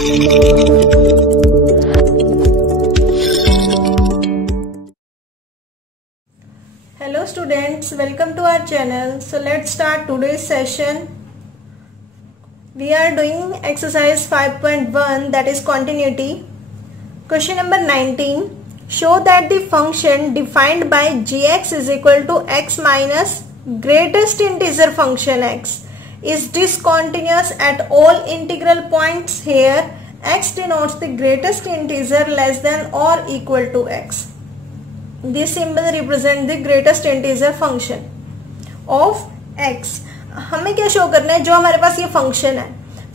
Hello students, welcome to our channel. So let's start today's session. We are doing exercise 5.1, that is continuity. Question number 19. Show that the function defined by gx is equal to x minus greatest integer function x is discontinuous at all integral points. Here x denotes the greatest integer less than or equal to x. This symbol represent the greatest integer function of x. हमें क्या show करना है, जो हमारे पास ये function है,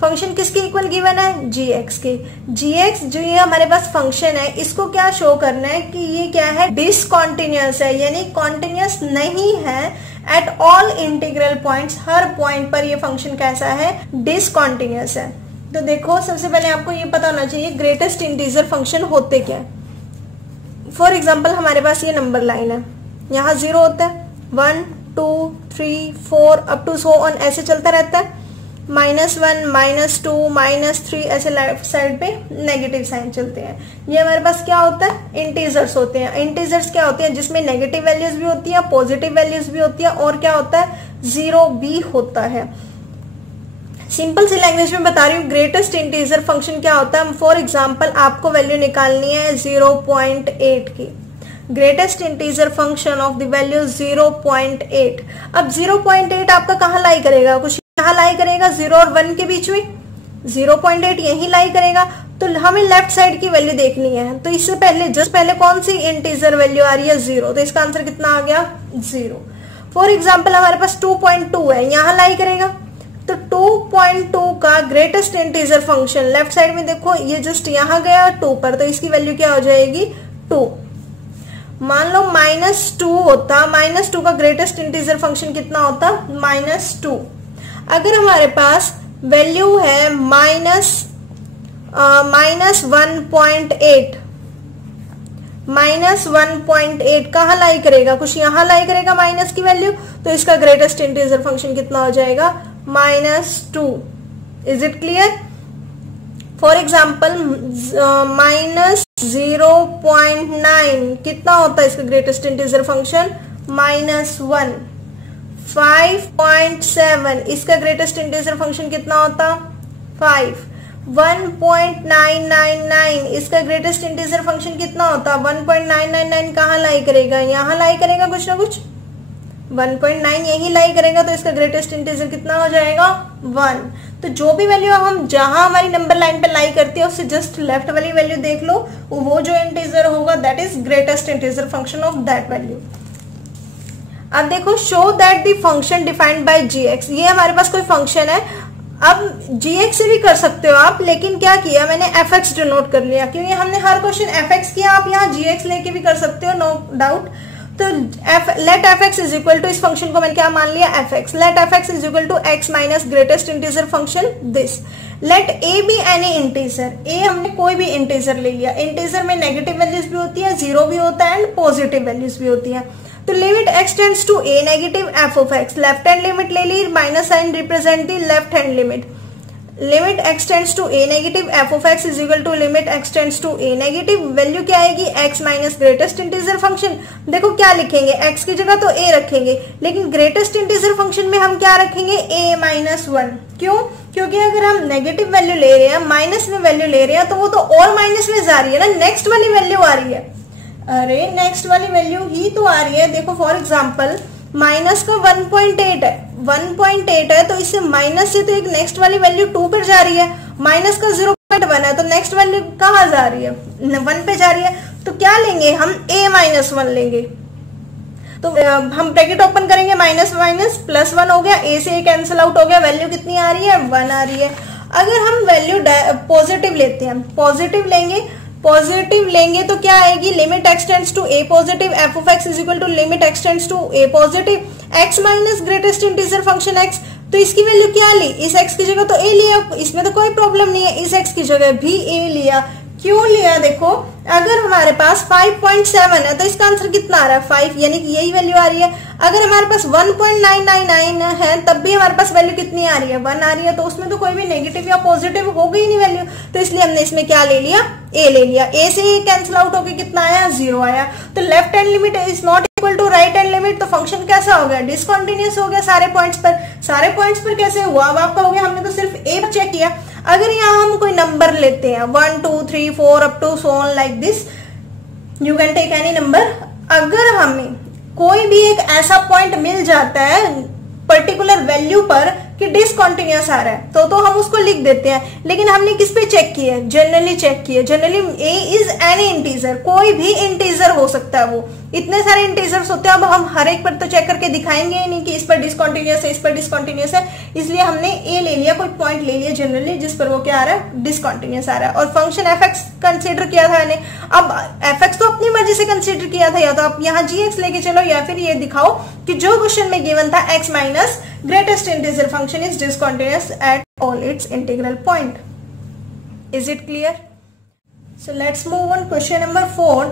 function किसके equal given है, gx के. gx जो ये हमारे पास फंक्शन है, इसको क्या शो करना है कि ये क्या है, डिसकॉन्टिन्यूअस है, यानी कॉन्टिन्यूअस नहीं है at all integral points. Her point पर ये फंक्शन कैसा है, डिसकॉन्टिन्यूअस है. तो देखो सबसे पहले आपको ये पता होना चाहिए ग्रेटेस्ट इंटीजर फंक्शन होते क्या है. फॉर एग्जाम्पल हमारे पास ये नंबर लाइन है, यहाँ 0 होता है, 1 2 3 4 अप टू सो ऑन ऐसे चलता रहता है. -1 -2 -3 ऐसे लेफ्ट साइड पे नेगेटिव साइन चलते हैं. ये हमारे पास क्या होता है, इंटीजर्स होते हैं. इंटीजर्स क्या होते हैं, जिसमें नेगेटिव वैल्यूज भी होती है, पॉजिटिव वैल्यूज भी होती है, और क्या होता है, 0 भी होता है. सिंपल सी लैंग्वेज में बता रही हूँ, ग्रेटेस्ट इंटीजर फंक्शन क्या होता है. फॉर एग्जाम्पल आपको वैल्यू निकालनी है 0.8 की. Greatest integer function of the value 0.8. अब 0.8 आपका कहाँ लाई करेगा, कुछ यहाँ लाई करेगा 0 और 1 के बीच में. 0.8 यही लाई करेगा. तो हमें लेफ्ट साइड की वैल्यू देखनी है. तो इससे पहले जस्ट पहले कौन सी इंटीजर वैल्यू आ रही है, 0. तो इसका आंसर कितना आ गया, 0. फॉर एग्जाम्पल हमारे पास 2.2 है, यहाँ लाई करेगा. तो 2.2 का greatest integer function left side में देखो, ये जस्ट यहाँ गया 2 पर, तो इसकी वैल्यू क्या हो जाएगी, 2. मान लो -2 होता, -2 का ग्रेटेस्ट इंटीजर फंक्शन कितना होता, -2. अगर हमारे पास वैल्यू है -1.8 -1.8 कहाँ लाई करेगा, कुछ यहाँ लाई करेगा माइनस की वैल्यू. तो इसका ग्रेटेस्ट इंटीजर फंक्शन कितना हो जाएगा, -2. Is it clear. For example -0.9 कितना होता है इसका ग्रेटेस्ट इंटीजर फंक्शन, -1. 5.7 इसका ग्रेटेस्ट इंटीजर फंक्शन कितना होता, 5. 1.999 इसका ग्रेटेस्ट इंटीजर फंक्शन कितना होता, 1.999 कहाँ लाई करेगा, यहाँ लाई करेगा कुछ ना कुछ, 1.9 यही लाई करेगा. तो इसका ग्रेटेस्ट इंटीजर कितना हो जाएगा, 1. तो जो भी वैल्यू हम जहां हमारी नंबर लाइन पे लाई करती है उससे जस्ट लेफ्ट वाली वैल्यू देख लो, वो जो इंटीजर होगा that is greatest integer function of that value. अब देखो, show that the function defined bye gx. ये हमारे पास कोई फंक्शन है. अब gx से भी कर सकते हो आप, लेकिन क्या किया मैंने, fx डिनोट कर लिया, क्योंकि हमने हर क्वेश्चन fx किया. आप यहाँ gx लेके भी कर सकते हो, नो डाउट. तो let fx is equal to, इस फंक्शन को मैंने क्या मान लिया, fx. Let fx is equal to x minus greatest integer function this. Let a be any integer. a हमने कोई भी इंटीजर ले लिया. इंटीजर में नेगेटिव वैल्यूज भी होती है, 0 भी होता है, एंड पॉजिटिव वैल्यूज भी होती है. तो limit x tends to a negative f of x. Left hand limit ले ली, minus sign represent the left hand limit. Limit x tends to a negative f of x is equal to limit x tends to a negative. Value क्या आएगी, x minus greatest integer function. देखो क्या लिखेंगे, x की जगह तो a रखेंगे, लेकिन ग्रेटेस्ट इंटीजर फंक्शन में हम क्या रखेंगे, a माइनस 1. क्यों, क्योंकि अगर हम नेगेटिव वैल्यू ले रहे हैं, माइनस में वैल्यू ले रहे हैं, तो वो तो और माइनस में जा रही है ना, नेक्स्ट वाली वैल्यू आ रही है. अरे नेक्स्ट वाली वैल्यू ही तो आ रही है. देखो फॉर एग्जाम्पल माइनस का 1.8 है, 1.8 है, तो इससे माइनस से तो एक नेक्स्ट वाली वैल्यू 2 पर जा रही है. माइनस का 0.1 है, तो नेक्स्ट वैल्यू कहाँ जा रही है, 1 पे जा रही है. तो क्या लेंगे हम, a माइनस 1 लेंगे. तो हम ब्रैकेट ओपन करेंगे, माइनस माइनस प्लस 1 हो गया, a से a कैंसिल आउट हो गया. वैल्यू कितनी आ रही है, 1 आ रही है. अगर हम वैल्यू पॉजिटिव लेते हैं, पॉजिटिव लेंगे तो क्या आएगी, limit x tends to a positive f of x is equal to limit x tends to a positive x minus greatest integer function x. तो इसकी वैल्यू क्या ली, इस x की जगह तो a लिया, इसमें तो कोई प्रॉब्लम नहीं है, इस x की जगह भी a लिया. क्यों लिया? देखो अगर हमारे पास 5.7 है तो इसका आंसर कितना आ रहा है 5, यानी कि यही वैल्यू आ रही है। अगर हमारे पास 1.999 है तब भी हमारे पास वैल्यू कितनी आ रही है 1 आ रही है, तो उसमें तो कोई भी नेगेटिव या पॉजिटिव होगी ही नहीं वैल्यू, तो इसलिए हमने इसमें क्या ले लिया ए ले लिया। ए से ही कैंसिल आउट होकर कितना आया 0 आया। तो left hand limit is not equal to right hand limit, तो फंक्शन कैसा हो गया डिसकंटिन्यूअस हो गया सारे पॉइंट्स पर। सारे पॉइंट्स पर कैसे हुआ अब आप कहोगे हमने तो सिर्फ ए पर चेक किया। अगर यहाँ हम कोई नंबर लेते हैं 1 2 3 4 up to so on like this, you can take any number. अगर हमें कोई भी एक ऐसा पॉइंट मिल जाता है पर्टिकुलर वैल्यू पर कि डिसकंटिन्यूअस आ रहा है तो हम उसको लिख देते हैं। लेकिन हमने किस पे चेक किया? जनरली चेक किया। Generally A is any integer, कोई भी इंटीजर हो सकता है, वो इतने सारे इंटीजर्स होते हैं। अब हम हर एक पर तो चेक करके दिखाएंगे ही नहीं कि इस पर डिसकंटिन्यूअस है इस पर डिसकंटिन्यूअस है, इसलिए हमने ए ले लिया, कोई पॉइंट ले लिया जनरली जिस पर वो क्या आ रहा है डिसकंटिन्यूअस आ रहा है। और फंक्शन एफ एक्स कंसिडर किया था मैंने। अब एफ एक्स तो अपनी मर्जी से कंसिडर किया था, या तो आप यहाँ जी एक्स लेके चलो या फिर ये दिखाओ कि जो क्वेश्चन में गिवन था x minus greatest integer function is discontinuous at all its integral point. Is it clear? So let's move on question number 4.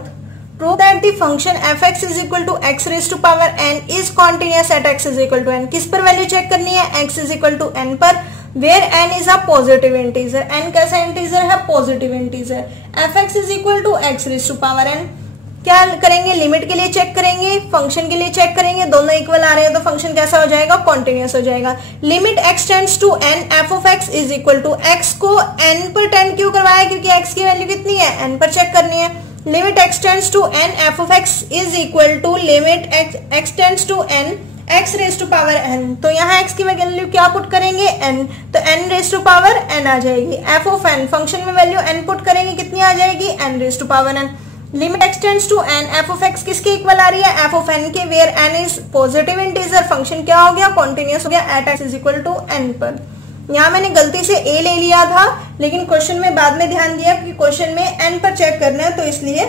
Prove that the function fx is equal to x raised to power n is continuous at x is equal to n. किस पर value check करनी है? x is equal to n पर, where n is a positive integer. n कैसा integer है? Positive integer. fx is equal to x raised to power n। क्या करेंगे? Limit के लिए चेक करेंगे, फंक्शन के लिए चेक करेंगे, दोनों इक्वल आ रहे हैं तो फंक्शन कैसा हो जाएगा कॉन्टिन्यूअस हो जाएगा। Limit x tends to n f of x is equal to x को n पर टेंड क्यों करवाया? क्योंकि x की वैल्यू कितनी है n पर चेक करनी है। Limit x tends to n f of x is equal to limit x tends to n x raise to power n। तो यहाँ x की वैल्यू क्या पुट करेंगे n, तो n raise to power n आ जाएगी। f ऑफ n फंक्शन में value n put करेंगे कितनी आ जाएगी n raise to power n। Limit x tends to n f of x किसके इक्वल आ रही है? f ऑफ n के, where n is positive integer, function क्या हो गया कॉन्टिन्यूअस हो गया at x is equal to n पर। यहाँ मैंने गलती से a ले लिया था लेकिन क्वेश्चन में बाद में ध्यान दिया कि क्वेश्चन में n पर चेक करना है तो इसलिए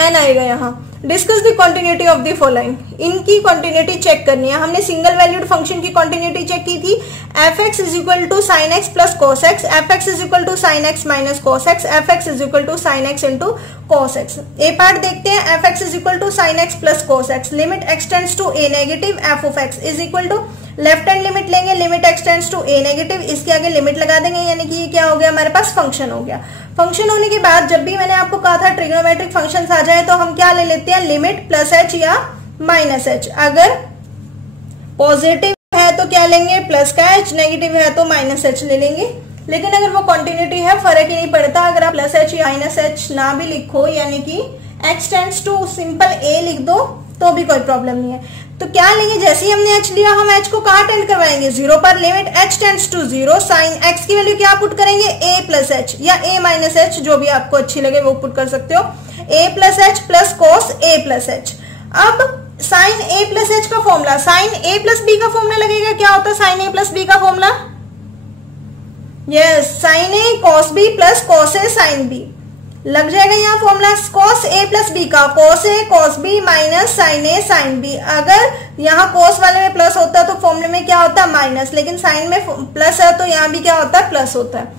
n आएगा यहाँ। Discuss the continuity of the following, इनकी कॉन्टिन्यूटी चेक करनी है। हमने सिंगल वैल्यूड फंक्शन की कॉन्टिन्यूटी चेक की थी। F x is equal to sine x plus cos x, f x is equal to sine x minus cos x, f x is equal to sine x into cos x. A part देखते हैं। F x is equal to sine x plus cos x, limit x tends to a negative, f of x is equal to left hand limit लेंगे, limit x tends to a negative, इसके आगे limit लगा देंगे, यानी कि ये क्या हो गया हमारे पास फंक्शन हो गया। फंक्शन होने के बाद जब भी मैंने आपको कहा था ट्रिग्नोमेट्रिक फंक्शंस आ जाए तो हम क्या ले लेते हैं लिमिट प्लस एच या माइनस एच। अगर पॉजिटिव है तो क्या लेंगे प्लस का एच, नेगेटिव है तो माइनस एच ले लेंगे। लेकिन अगर वो कॉन्टिन्यूटी है फर्क ही नहीं पड़ता, अगर आप प्लस एच या माइनस एच ना भी लिखो यानी कि एक्स टेंड्स टू सिंपल ए लिख दो तो भी कोई प्रॉब्लम नहीं है। तो क्या लेंगे? जैसे ही हमने h लिया हम h को कहाँ टेंड करवाएंगे 0 पर। Limit h tends to 0, sine x की वैल्यू क्या पुट करेंगे a प्लस एच या a माइनस एच, जो भी आपको अच्छी लगे वो पुट कर सकते हो। a plus h plus cos a plus h. अब साइन a प्लस एच का formula, sine a plus b का फॉर्मूला लगेगा। क्या होता है साइन a प्लस b का formula? Yes, sine a cos b plus cos a sine b लग जाएगा यहाँ formula. cos a plus b का cos a cos b minus sin a sin b। अगर यहाँ cos वाले में प्लस होता है तो फॉर्मूले में क्या होता है माइनस, लेकिन sin में प्लस है तो यहाँ भी क्या होता है प्लस होता है।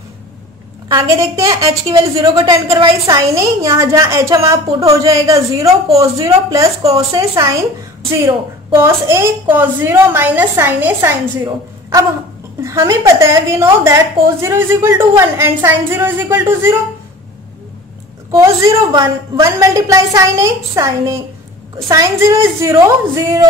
आगे देखते हैं h की वैल्यू 0 को टेंड करवाई sin a, यहाँ जहाँ h हमारा पुट हो जाएगा 0 cos 0 plus cos a sin 0, cos a cos 0 minus sin a sin 0। अब हमें पता है we know that cos 0 is equal to 1 and sin 0 is equal to 0। cos 0 1, 1 multiply sine a, sine a, sine 0 is 0, 0।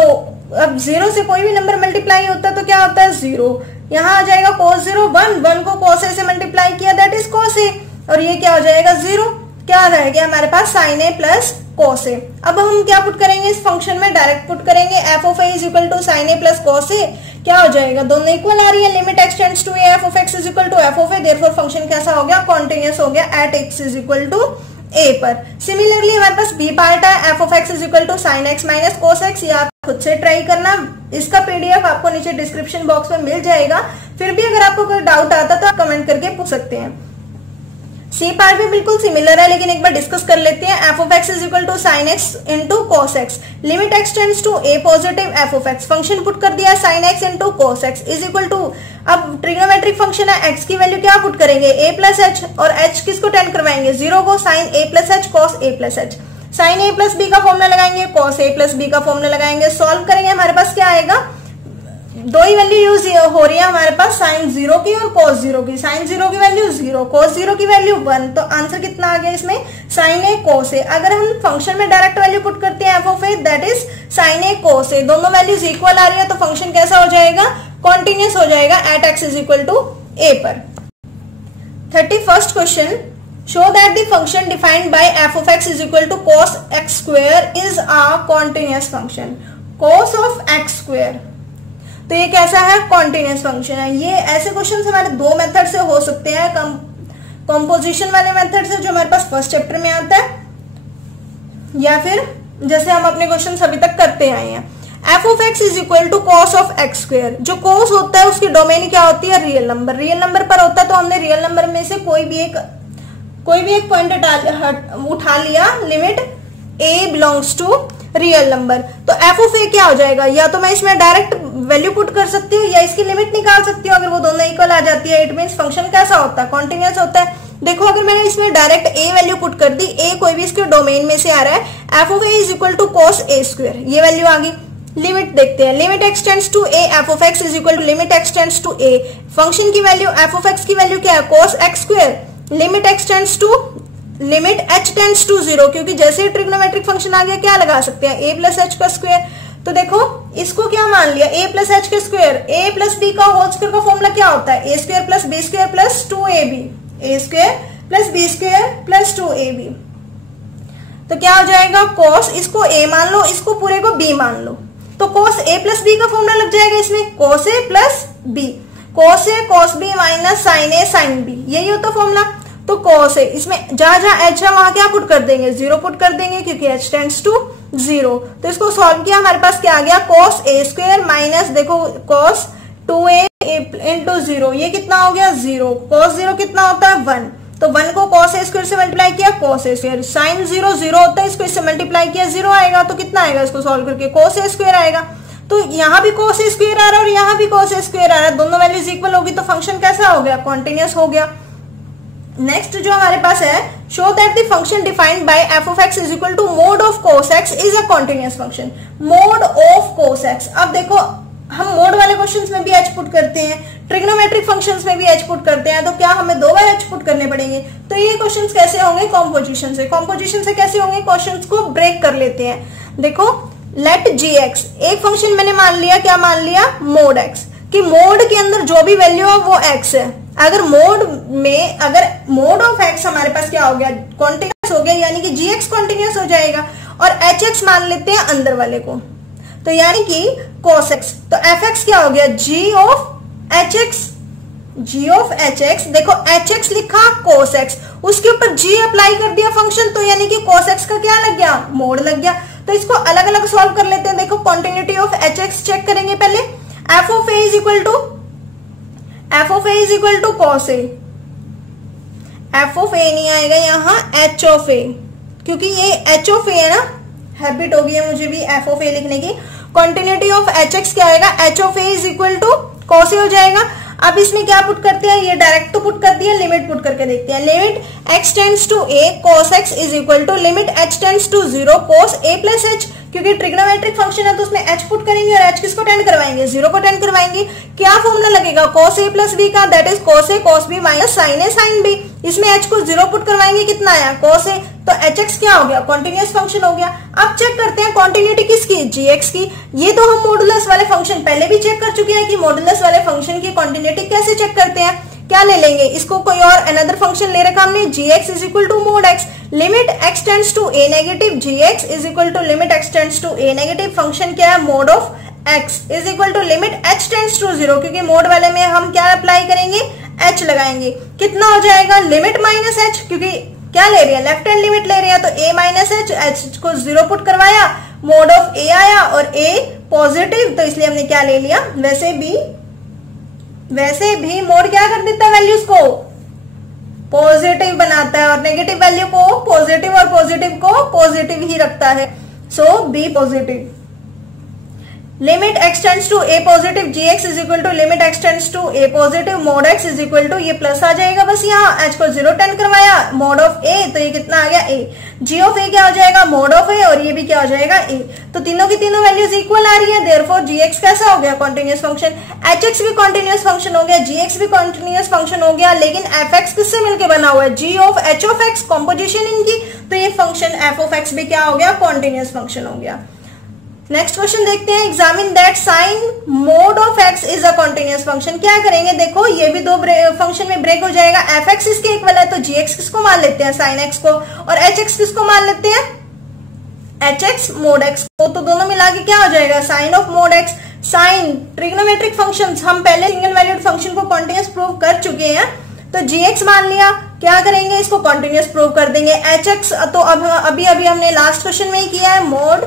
अब 0 से कोई भी number multiply होता है तो क्या होता है 0। यहाँ आ जाएगा cos 0 1, 1 को cos a से मल्टीप्लाई किया दैट इज cos a, और ये क्या हो जाएगा 0। क्या रह गया हमारे पास sin a plus cos a। अब हम क्या पुट करेंगे इस फंक्शन में, डायरेक्ट पुट करेंगे f of a is equal to sin a plus cos a। क्या हो जाएगा दोनों इक्वल आ रही है, limit x tends to a, f of x is equal to f of a, therefore function कैसा हो गया कॉन्टिन्यूअस हो गया at x is equal to a पर। सिमिलरली हमारे पास b पार्ट है, f of x is equal to sine x minus cos x। ये आप खुद से ट्राई करना, इसका पीडीएफ आपको नीचे डिस्क्रिप्शन बॉक्स में मिल जाएगा। फिर भी अगर आपको कोई डाउट आता तो आप कमेंट करके पूछ सकते हैं। सी पार्ट भी बिल्कुल सिमिलर है, लेकिन एक बार डिस्कस कर लेते हैं। F of x is equal to sine x into cos x, limit x tends to a positive f of x, function put कर दिया sine x into cos x is equal to, अब trigonometric function है, x की value क्या put करेंगे a plus h, और h किसको tend करवाएंगे 0 को, sine a plus h cos a plus h, sine a plus b का फॉर्मूला लगाएंगे, कॉस ए प्लस बी का फॉर्मूला लगाएंगे, सॉल्व करेंगे, हमारे पास क्या आएगा, दो ही वैल्यू यूज हो रही है हमारे पास, साइन 0 की और कॉस 0 की, साइन 0 की वैल्यू 0, कॉस 0 की वैल्यू 1, तो आंसर कितना आ गया इसमें, साइन ए कॉस ए। अगर हम फंक्शन में डायरेक्ट वैल्यू पुट करते हैं f of a, that is sine a cos a, दोनों वैल्यूज इक्वल आ रही है, तो फंक्शन कैसा हो जाएगा, कॉन्टिन्यूस हो जाएगा at x is equal to a पर। 31st question, show that the function defined by f of x is equal to cos x square is a continuous function, cos of x square, तो ये कैसा है, continuous function है। ये ऐसे question हमारे दो मेथड से हो सकते हैं, कंपोजिशन वाले मेथड से जो हमारे पास फर्स्ट चैप्टर में आता है, या फिर जैसे हम अपने क्वेश्चन अभी तक करते आए हैं। F of x is equal to cos of x square, जो कॉस होता है उसकी डोमेन क्या होती है, रियल नंबर, रियल नंबर पर होता है, तो हमने रियल नंबर में से कोई भी एक पॉइंट उठा लिया, limit a belongs to real number, तो एफ ऑफ ए क्या हो जाएगा, या तो मैं इसमें डायरेक्ट वैल्यू पुट कर सकती हूँ या इसकी लिमिट निकाल सकती हूँ, अगर वो दोनों इक्वल आ जाती है इट मींस फंक्शन कैसा होता है, कॉन्टिन्यूस होता है। देखो अगर मैंने इसमें डायरेक्ट ए वैल्यू पुट कर दी, ए कोई भी इसके डोमेन में से आ रहा है, f of a is equal to cos a square, ये वैल्यू आ गई। लिमिट देखते हैं, limit x tends to a f of x is equal to limit x tends to a, function की वैल्यू एफ ऑफ एक्स की value क्या है, cos x square, limit x tends to limit h tends to 0, क्योंकि जैसे ही trigonometric function आ गया क्या लगा सकते हैं, ए प्लस एच का स्क्वायर, तो देखो इसको क्या मान लिया, ए प्लस एच का स्क्वायर, ए प्लस बी का होल स्क्वायर का फॉर्मूला क्या होता है, a square plus b square plus 2ab, a square plus b square plus 2ab, तो क्या हो जाएगा, कॉस, इसको ए मान लो, इसको पूरे को बी मान लो, तो कॉस ए प्लस बी का फॉर्मूला लग जाएगा इसमें, cos a plus B, cos A cos B minus sign a sine B, यही होता फॉर्मूला। तो कॉस ए, इसमें जहां जहां एच है वहां क्या पुट कर देंगे, 0 पुट कर देंगे, क्योंकि एच टेंड्स टू 0, तो इसको सॉल्व किया, हमारे पास क्या आ गया, कॉस ए स्क्वायर माइनस देखो कॉस 2a इंटू 0, ये कितना हो गया 0, कॉस 0 कितना होता है 1, तो 1 को कॉस ए स्क्वायर से मल्टीप्लाई किया, कॉस ए स्क्वायर, साइन 0 0 होता है, इसको इससे मल्टीप्लाई किया 0 आएगा, तो कितना आएगा इसको सॉल्व करके, कॉस ए स्क्वायर आएगा, तो यहाँ भी कॉस ए स्क्वायर आ रहा है और यहाँ भी कॉस ए स्क्वायर आ रहा है, दोनों वैल्यूज इक्वल होगी, तो फंक्शन कैसा हो गया, कॉन्टिन्यूस हो गया। नेक्स्ट जो हमारे पास है, show that the function defined by f of x is equal to mod of cos x is a continuous function, mod of cos x. अब देखो हम मोड वाले क्वेश्चंस में भी एच पुट करते हैं, ट्रिग्नोमेट्रिक फंक्शंस में भी एच पुट करते हैं, तो क्या हमें 2 बार एच पुट करने पड़ेंगे, तो ये क्वेश्चंस कैसे होंगे, कॉम्पोजिशन से। कॉम्पोजिशन से कैसे होंगे, क्वेश्चंस को ब्रेक कर लेते हैं। देखो लेट जी एक्स, एक फंक्शन मैंने मान लिया, क्या मान लिया, मोड एक्स, कि मोड के अंदर जो भी वैल्यू है वो एक्स है। अगर मोड ऑफ एक्स हमारे पास क्या हो गया, कॉन्टिन्यूस हो गया, यानी कि जी एक्स कॉन्टिन्यूस हो जाएगा, और एच एक्स मान लेते हैं अंदर वाले को, तो यानी कि cos x, तो एफ एक्स क्या हो गया, g of h x, g of h x, देखो एच एक्स लिखा cos x, उसके ऊपर g अप्लाई कर दिया फंक्शन, तो यानी कि cos x का क्या लग गया, मोड लग गया। तो इसको अलग अलग सॉल्व कर लेते हैं। देखो continuity of h x check करेंगे पहले, f of a is equal to cos a, f of a नहीं आएगा यहाँ, एच ऑफ ए, क्योंकि ये एच ऑफ ए है ना, हैबिट हो गई है मुझे भी एफ ऑफ ए लिखने की। कॉन्टिन्यूटी ऑफ एच एक्स क्या आएगा, h of a is equal to cos a हो जाएगा। अब इसमें क्या पुट करते हैं, ये डायरेक्ट तो पुट कर दिया, लिमिट पुट करके देखते हैं। Limit x tends to a cos x is equal to limit h tends to 0 cos a plus h, क्योंकि ट्रिग्नोमेट्रिक फंक्शन है तो उसमें h पुट करेंगे और h किसको टेंड करवाएंगे, 0 को टेंड करवाएंगे। क्या फॉर्मूला लगेगा, cos a प्लस b का, that is cos a cos b minus sin a sin b। इसमें h को 0 पुट करवाएंगे, कितना आया cos a, तो hx क्या हो गया, कॉन्टिन्यूस फंक्शन हो गया। अब चेक करते हैं कॉन्टिन्यूटी किसकी, gx की। ये तो हम मॉडुलस वाले फंक्शन पहले भी चेक कर चुके हैं कि मॉडुलस वाले फंक्शन की कॉन्टिन्यूटी कैसे चेक करते हैं। क्या ले लेंगे, इसको कोई और अनदर फंक्शन ले रखा हमने, gx is equal to mod x, limit x tends to a negative, gx is equal to limit x tends to a negative, function क्या है, mod of x is equal to limit h tends to 0, क्योंकि mode वाले में हम क्या apply करेंगे, h लगाएंगे। कितना हो जाएगा, लिमिट माइनस h, क्योंकि क्या ले रहे हैं, लेफ्ट हैंड लिमिट ले रहे हैं, तो a माइनस h को 0 पुट करवाया, मोड ऑफ a आया और a पॉजिटिव, तो इसलिए हमने क्या ले लिया, वैसे भी मोड क्या कर देता है वैल्यूज को, पॉजिटिव बनाता है और नेगेटिव वैल्यू को पॉजिटिव और पॉजिटिव को पॉजिटिव ही रखता है, so be positive. Limit x tends to a positive g x is equal to limit x tends to a positive mod x is equal to, ये प्लस आ जाएगा, बस यहाँ एच को 0 10 करवाया, मोड ऑफ ए, तो ये कितना आ गया ए, जी ऑफ ए क्या हो जाएगा मोड ऑफ ए, और ये भी क्या हो जाएगा ए। तो तीनों की तीनों वैल्यूज इक्वल आ रही है, देयरफॉर जी एक्स कैसा हो गया कॉन्टिन्यूस फंक्शन, एच एक्स भी कॉन्टिन्यूस फंक्शन हो गया, जी एक्स भी कॉन्टिन्यूस फंक्शन हो गया, लेकिन एफ एक्स किससे मिलकर बना हुआ है, G of H of X, composition इनकी, तो ये फंक्शन एफ ऑफ एक्स भी क्या हो गया कॉन्टिन्यूस फंक्शन हो गया। नेक्स्ट क्वेश्चन देखते हैं, examine that sine mod of x is a continuous function. क्या करेंगे, देखो ये भी दो फंक्शन में ब्रेक हो जाएगा, एफ एक्स इसके इक्वल है तो जी एक्स किसको मान लेते हैं साइन एक्स को, और एच एक्स किसको मान लेते हैं एच एक्स मोड एक्स को, तो दोनों मिला के क्या हो जाएगा sine of mod x. Sine trigonometric functions, हम पहले सिंगल वैल्यूड फंक्शन को कॉन्टिन्यूस प्रूव कर चुके हैं, तो जी एक्स मान लिया, क्या करेंगे इसको कॉन्टिन्यूस प्रूव कर देंगे। एच एक्स तो अब अभी हमने लास्ट क्वेश्चन में ही किया है, मोड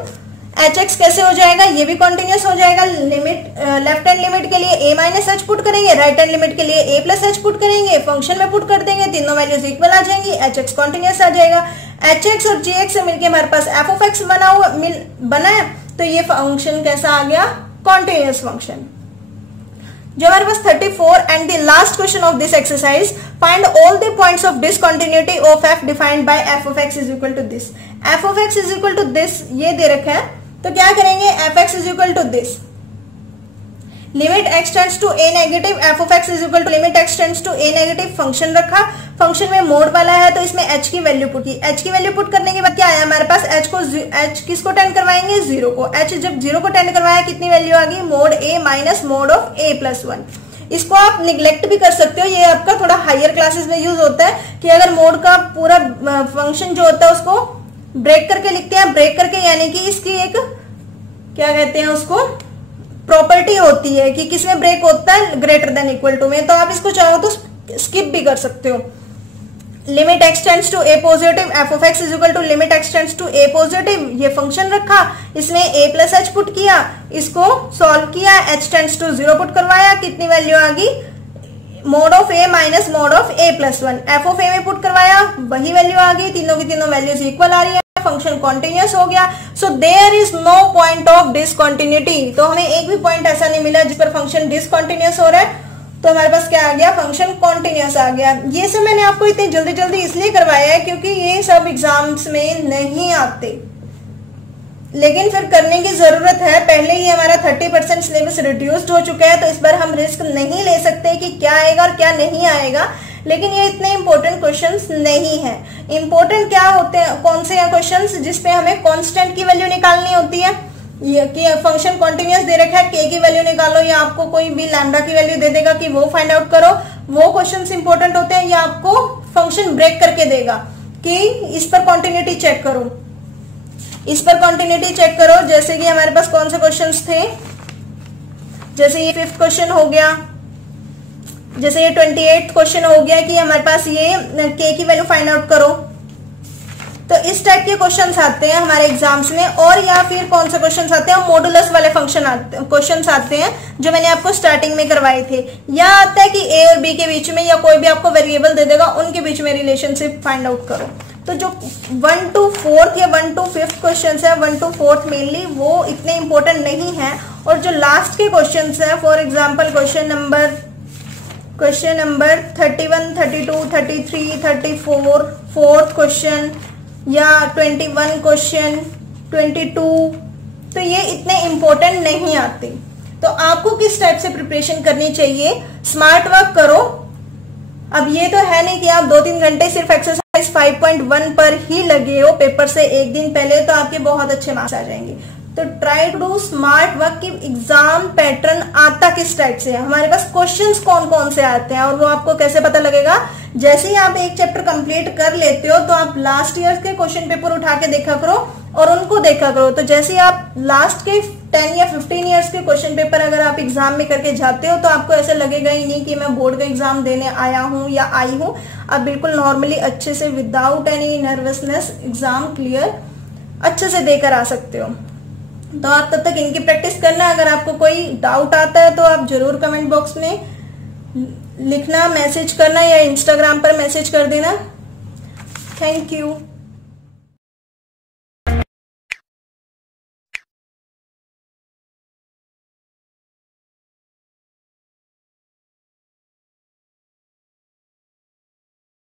एच एक्स कैसे हो जाएगा, ये भी कॉन्टिन्यूस हो जाएगा। लिमिट लेफ्ट हैंड लिमिट के लिए a माइनस एच पुट करेंगे, राइट हैंड लिमिट के लिए a प्लस एच पुट करेंगे, फंक्शन में पुट कर देंगे, तीनों वैल्यूज इक्वल आ जाएंगी, एच एक्स कॉन्टिन्यूस आ जाएगा। एच एक्स और जी एक्स से मिलकर हमारे पास एफ ऑफ एक्स बना है, तो ये फंक्शन कैसा आ गया कॉन्टिन्यूस फंक्शन। जो हमारे पास 34 and the last question of this exercise, find all the points of discontinuity of f defined by f of x is equal to this. F of x is equal to this ये दे रखा है, तो क्या करेंगे f x is equal to this, limit x tends to a negative, f of x is equal to limit x tends to a negative, function रखा, function में mode वाला है तो इसमें एच की वैल्यू पुट की, एच की value put करने के बाद क्या आया हमारे पास, एच किसको टेंड करवाएंगे 0 को, एच जब 0 को टेंड करवाया कितनी वैल्यू आ गई mode A minus mod of A plus 1। इसको आप निग्लेक्ट भी कर सकते हो, ये आपका थोड़ा हायर क्लासेस में यूज होता है कि अगर मोड का पूरा फंक्शन जो होता है उसको ब्रेक करके लिखते हैं, ब्रेक करके यानी कि इसकी एक क्या कहते हैं उसको प्रॉपर्टी होती है कि किसमें ब्रेक होता है ग्रेटर देन इक्वल टू में, तो आप इसको चाहो तो स्किप भी कर सकते हो। Limit x tends to a positive, f of x is equal to limit x tends to a positive, ये फंक्शन रखा, इसमें a प्लस एच पुट किया, इसको सॉल्व किया, एच टेंड्स टू 0 पुट करवाया, कितनी वैल्यू आ गई mod of A minus mod of A plus 1, F of A में पुट करवाया वही वैल्यू आ गई, तीनों की तीनों वैल्यूज इक्वल आ रही है, फंक्शन कॉन्टिन्यूस हो गया। So there is no point of discontinuity, तो हमें एक भी पॉइंट ऐसा नहीं मिला जिस पर फंक्शन डिसकंटिन्यूस हो रहा है, तो हमारे पास क्या आ गया फंक्शन कॉन्टिन्यूस आ गया। ये सब मैंने आपको इतनी जल्दी जल्दी इसलिए करवाया है क्योंकि ये सब एग्जाम्स में नहीं आते, लेकिन फिर करने की जरूरत है, पहले ही हमारा 30% सिलेबस रिड्यूस्ड हो चुका है, तो इस बार हम रिस्क नहीं ले सकते कि क्या आएगा और क्या नहीं आएगा, लेकिन ये इतने इंपॉर्टेंट क्वेश्चंस नहीं है। इंपॉर्टेंट क्या होते हैं, कौन से हैं क्वेश्चंस जिसपे हमें कांस्टेंट की वैल्यू निकालनी होती है, ये कि फंक्शन कॉन्टिन्यूस दे रखा है के की वैल्यू निकालो, या आपको कोई भी लैम्डा की वैल्यू दे देगा कि वो फाइंड आउट करो, वो क्वेश्चंस इंपॉर्टेंट होते हैं, या आपको फंक्शन ब्रेक करके देगा कि इस पर कॉन्टिन्यूटी चेक करो, इस पर कॉन्टिन्यूटी चेक करो। जैसे कि हमारे पास कौन से क्वेश्चंस थे, जैसे ये 5th क्वेश्चन हो गया, जैसे ये 28th क्वेश्चन हो गया कि हमारे पास ये के की वैल्यू फाइंड आउट करो, तो इस टाइप के क्वेश्चंस आते हैं हमारे एग्जाम्स में। और या फिर कौन से क्वेश्चंस आते हैं, मॉडुलस वाले क्वेश्चंस आते हैं जो मैंने आपको स्टार्टिंग में करवाए थे, या आता है कि ए और बी के बीच में या कोई भी आपको वेरिएबल दे देगा उनके बीच में रिलेशनशिप फाइंड आउट करो। तो जो 1 to 4th या 1 to 5th क्वेश्चन है, 1 to 4th मेनली, वो इतने इंपॉर्टेंट नहीं है, और जो लास्ट के क्वेश्चन है, for example question number 31, 32, 33, 34, 4th question या 21 क्वेश्चन, 22, तो ये इतने इंपॉर्टेंट नहीं आते। तो आपको किस टाइप से प्रिपरेशन करनी चाहिए, स्मार्ट वर्क करो। अब ये तो है नहीं कि आप 2-3 घंटे सिर्फ एक्सरसाइज 5.1 पर ही लगे हो पेपर से एक दिन पहले, तो आपके बहुत अच्छे मार्क्स आ जाएंगे। तो try to do smart work की एग्जाम पैटर्न आता किस टाइप से है, हमारे पास क्वेश्चंस कौन कौन से आते हैं, और वो आपको कैसे पता लगेगा। जैसे ही आप एक चैप्टर कंप्लीट कर लेते हो तो आप लास्ट ईयर के क्वेश्चन पेपर उठा के देखा करो और उनको देखा करो। तो जैसे ही आप लास्ट के 10 या 15 ईयर्स के क्वेश्चन पेपर अगर आप एग्जाम में करके जाते हो तो आपको ऐसा लगेगा ही नहीं कि मैं बोर्ड का एग्जाम देने आया हूं या आई हूं। आप बिल्कुल नॉर्मली अच्छे से without any nervousness exam clear अच्छे से देकर आ सकते हो। तो आप तब तक इनकी प्रैक्टिस करना। अगर आपको कोई डाउट आता है तो आप जरूर कमेंट बॉक्स में लिखना, मैसेज करना या इंस्टाग्राम पर मैसेज कर देना। Thank you.